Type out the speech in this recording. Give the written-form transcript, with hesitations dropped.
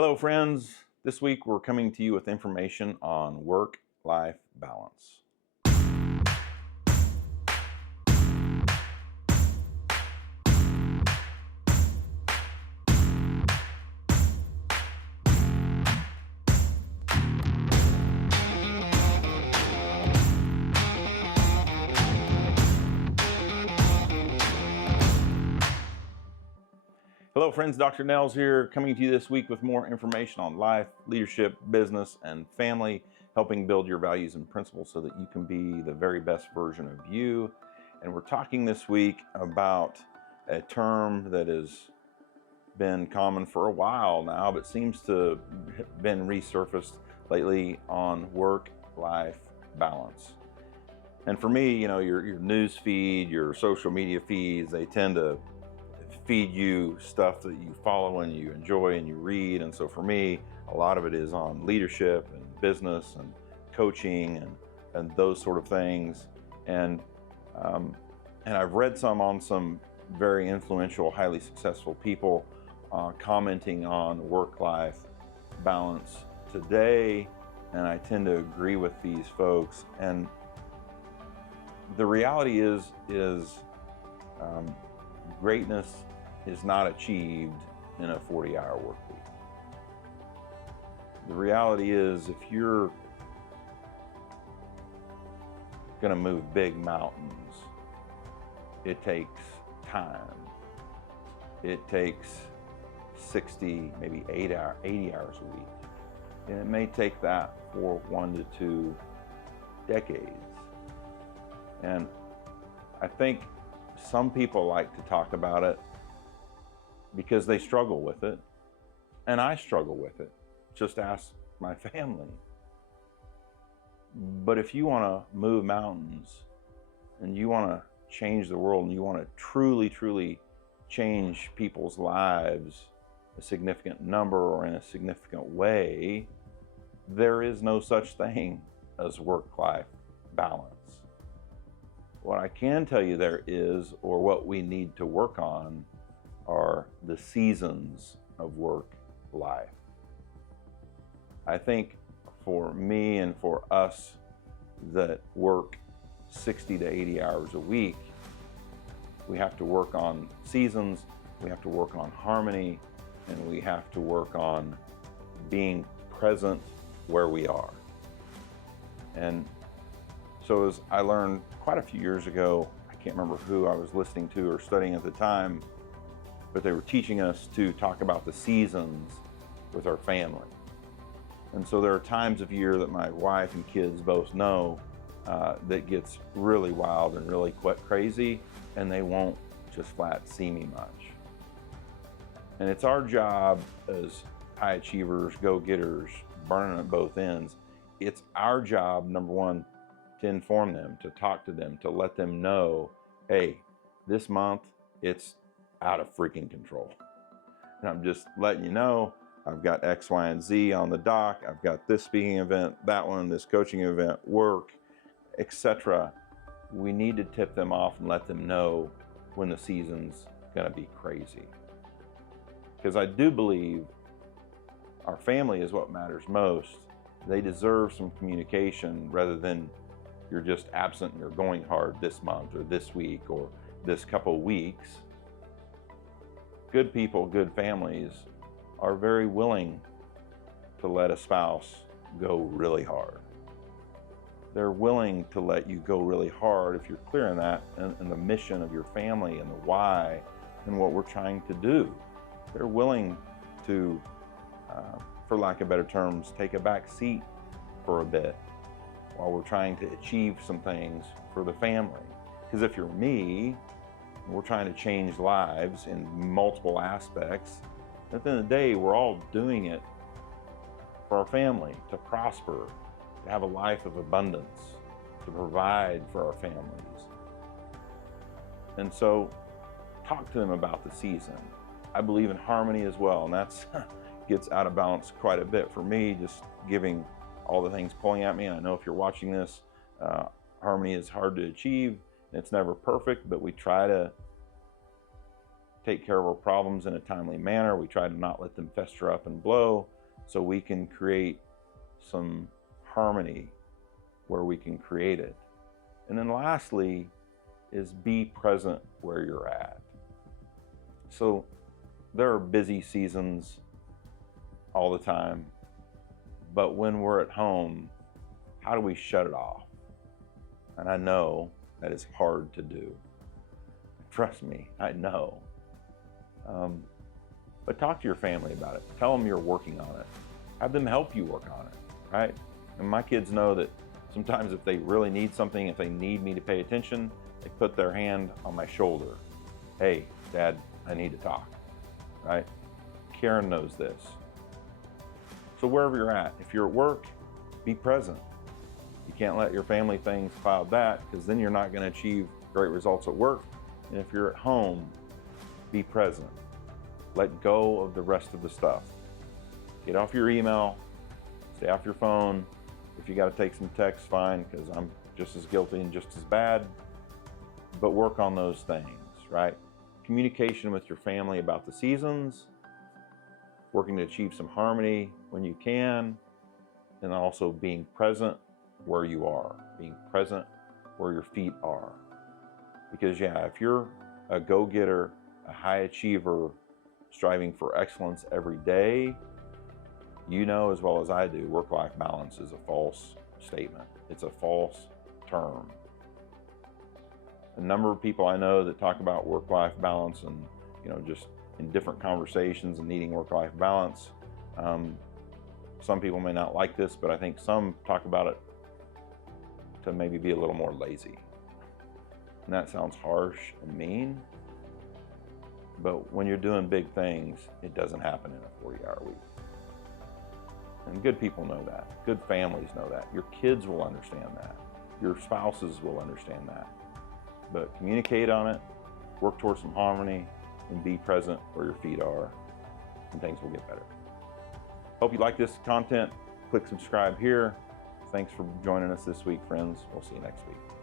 Hello, friends. This week we're coming to you with information on work-life balance. Hello, friends. Dr. Nels here, coming to you this week with more information on life, leadership, business, and family, helping build your values and principles so that you can be the very best version of you. And we're talking this week about a term that has been common for a while now, but seems to have been resurfaced lately on work-life balance. And for me, your news feed, your social media feeds, they tend to feed you stuff that you follow and you enjoy and you read. And so for me, a lot of it is on leadership and business and coaching and those sort of things. And I've read some on some very influential, highly successful people commenting on work-life balance today. And I tend to agree with these folks. And the reality is greatness is not achieved in a 40-hour work week. The reality is, if you're going to move big mountains, it takes time. It takes 60, maybe 80 hours a week. And it may take that for 1 to 2 decades. And I think some people like to talk about it because they struggle with it, and I struggle with it. Just ask my family. But if you want to move mountains and you want to change the world and you want to truly change people's lives, a significant number or in a significant way, there is no such thing as work-life balance. What I can tell you there is, or what we need to work on, are the seasons of work life. I think for me and for us that work 60 to 80 hours a week, we have to work on seasons, we have to work on harmony, and we have to work on being present where we are. And so as I learned quite a few years ago, I can't remember who I was listening to or studying at the time, but they were teaching us to talk about the seasons with our family. And so there are times of year that my wife and kids both know that gets really wild and really crazy, and they won't just flat see me much. And it's our job as high achievers, go-getters, burning at both ends. It's our job, number one, to inform them, to talk to them, to let them know, hey, this month it's out of freaking control. And I'm just letting you know, I've got X, Y, and Z on the dock. I've got this speaking event, that one, this coaching event, work, etc. We need to tip them off and let them know when the season's gonna be crazy. Because I do believe our family is what matters most. They deserve some communication rather than you're just absent and you're going hard this month or this week or this couple weeks. Good people, good families are very willing to let a spouse go really hard. They're willing to let you go really hard if you're clear on that and the mission of your family and the why and what we're trying to do. They're willing to, for lack of better terms, take a back seat for a bit while we're trying to achieve some things for the family. Because if you're me, we're trying to change lives in multiple aspects. At the end of the day, we're all doing it for our family, to prosper, to have a life of abundance, to provide for our families. And so talk to them about the season. I believe in harmony as well, and that's gets out of balance quite a bit for me, just giving all the things pulling at me. And I know if you're watching this, harmony is hard to achieve. It's never perfect, but we try to take care of our problems in a timely manner. We try to not let them fester up and blow, so we can create some harmony where we can create it. And then lastly is be present where you're at. So there are busy seasons all the time, but when we're at home, how do we shut it off? And I know that is hard to do. Trust me, I know. But talk to your family about it. Tell them you're working on it. Have them help you work on it, right? And my kids know that sometimes if they really need something, if they need me to pay attention, they put their hand on my shoulder. Hey, Dad, I need to talk, right? Karen knows this. So wherever you're at, if you're at work, be present. You can't let your family things cloud that, because then you're not going to achieve great results at work. And if you're at home, be present. Let go of the rest of the stuff. Get off your email, stay off your phone. If you got to take some text, fine, because I'm just as guilty and just as bad. But work on those things, right? Communication with your family about the seasons, working to achieve some harmony when you can, and also being present where you are, being present where your feet are. Because yeah, if you're a go-getter, a high achiever, striving for excellence every day, you know as well as I do, work-life balance is a false statement. It's a false term. A number of people I know that talk about work-life balance and, just in different conversations and needing work-life balance. Some people may not like this, but I think some talk about it to maybe be a little more lazy. And that sounds harsh and mean, but when you're doing big things, it doesn't happen in a 40-hour week. And good people know that. Good families know that. Your kids will understand that. Your spouses will understand that. But communicate on it, work towards some harmony, and be present where your feet are, and things will get better. Hope you like this content. Click subscribe here. Thanks for joining us this week, friends. We'll see you next week.